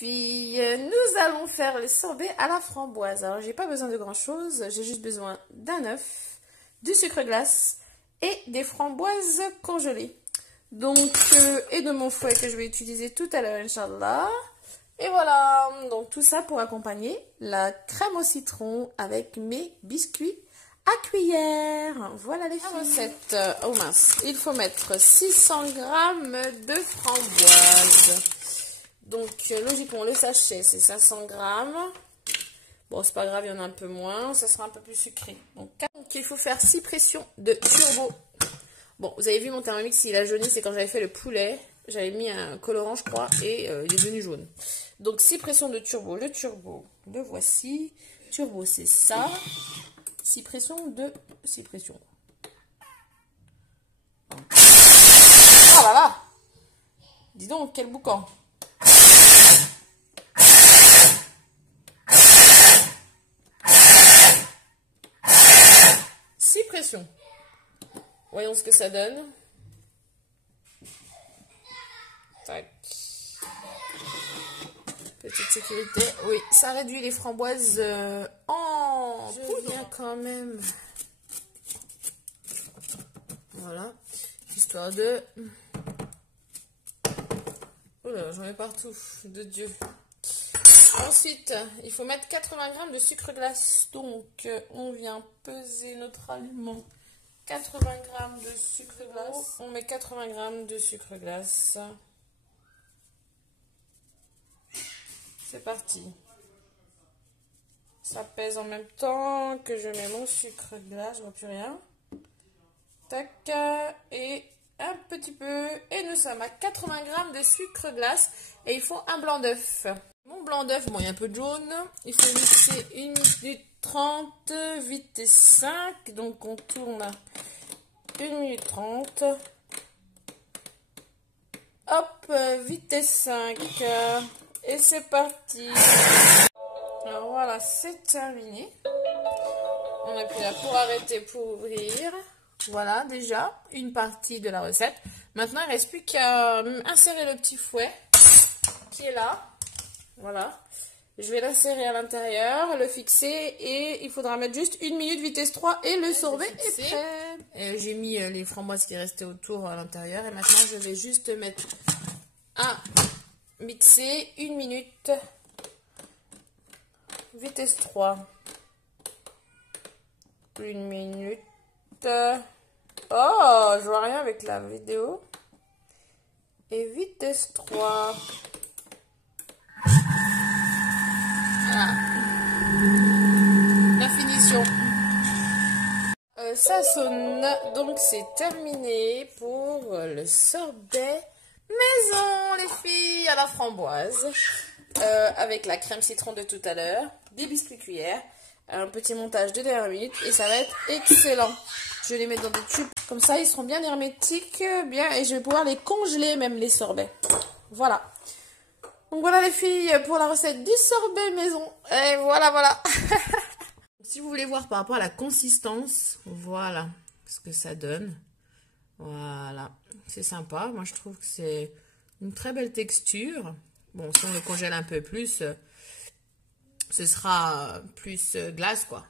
filles, nous allons faire les sorbets à la framboise. Alors, j'ai pas besoin de grand chose, j'ai juste besoin d'un œuf, du sucre glace et des framboises congelées. Donc, et de mon fouet que je vais utiliser tout à l'heure, Inch'Allah. Et voilà, donc tout ça pour accompagner la crème au citron avec mes biscuits à cuillère. Voilà les filles. Recette, oh mince, il faut mettre 600 g de framboises. Donc logiquement le sachet c'est 500 g. Bon c'est pas grave, il y en a un peu moins, ça sera un peu plus sucré. Donc il faut faire 6 pressions de turbo. Bon, vous avez vu mon Thermomix, il a jauni, c'est quand j'avais fait le poulet. J'avais mis un colorant, je crois, et il est devenu jaune. Donc, 6 pressions de turbo. Le turbo, le voici. Turbo, c'est ça. 6 pressions de... 6 pressions. Oh là là! Dis donc, quel boucan! Six pressions. Voyons ce que ça donne. Tac. Petite sécurité. Oui, ça réduit les framboises en poudre. Bien quand même. Voilà. Histoire de... Oh là, j'en ai partout. De Dieu. Ensuite, il faut mettre 80 g de sucre glace. Donc, on vient peser notre aliment. 80 g de sucre glace. On met 80 g de sucre glace. C'est parti. Ça pèse en même temps que je mets mon sucre glace. Je vois plus rien. Tac. Et un petit peu. Et nous sommes à 80 g de sucre glace. Et il faut un blanc d'œuf. Mon blanc d'œuf, bon, il y a un peu de jaune. Il faut mixer 1 minute 30, vitesse 5. Donc on tourne à 1 minute 30. Hop, vitesse 5. Et c'est parti. Alors voilà, c'est terminé. On appuie là pour arrêter, pour ouvrir. Voilà déjà une partie de la recette. Maintenant, il ne reste plus qu'à insérer le petit fouet qui est là. Voilà. Je vais l'insérer à l'intérieur, le fixer et il faudra mettre juste 1 minute vitesse 3 et le sorbet est prêt. J'ai mis les framboises qui restaient autour à l'intérieur et maintenant je vais juste mettre à mixer 1 minute vitesse 3. 1 minute. Oh, je vois rien avec la vidéo. Et vitesse 3. Ah. La finition. Ça sonne. Donc c'est terminé pour le sorbet maison, les filles, à la framboise. Avec la crème citron de tout à l'heure. Des biscuits cuillères. Un petit montage de dernière minute. Et ça va être excellent. Je vais les mettre dans des tubes. Comme ça, ils seront bien hermétiques. Bien, et je vais pouvoir les congeler, même les sorbets. Voilà. Donc voilà les filles pour la recette du sorbet maison. Et voilà, voilà. Si vous voulez voir par rapport à la consistance, voilà ce que ça donne. Voilà, c'est sympa. Moi je trouve que c'est une très belle texture. Bon, si on le congèle un peu plus, ce sera plus glace quoi.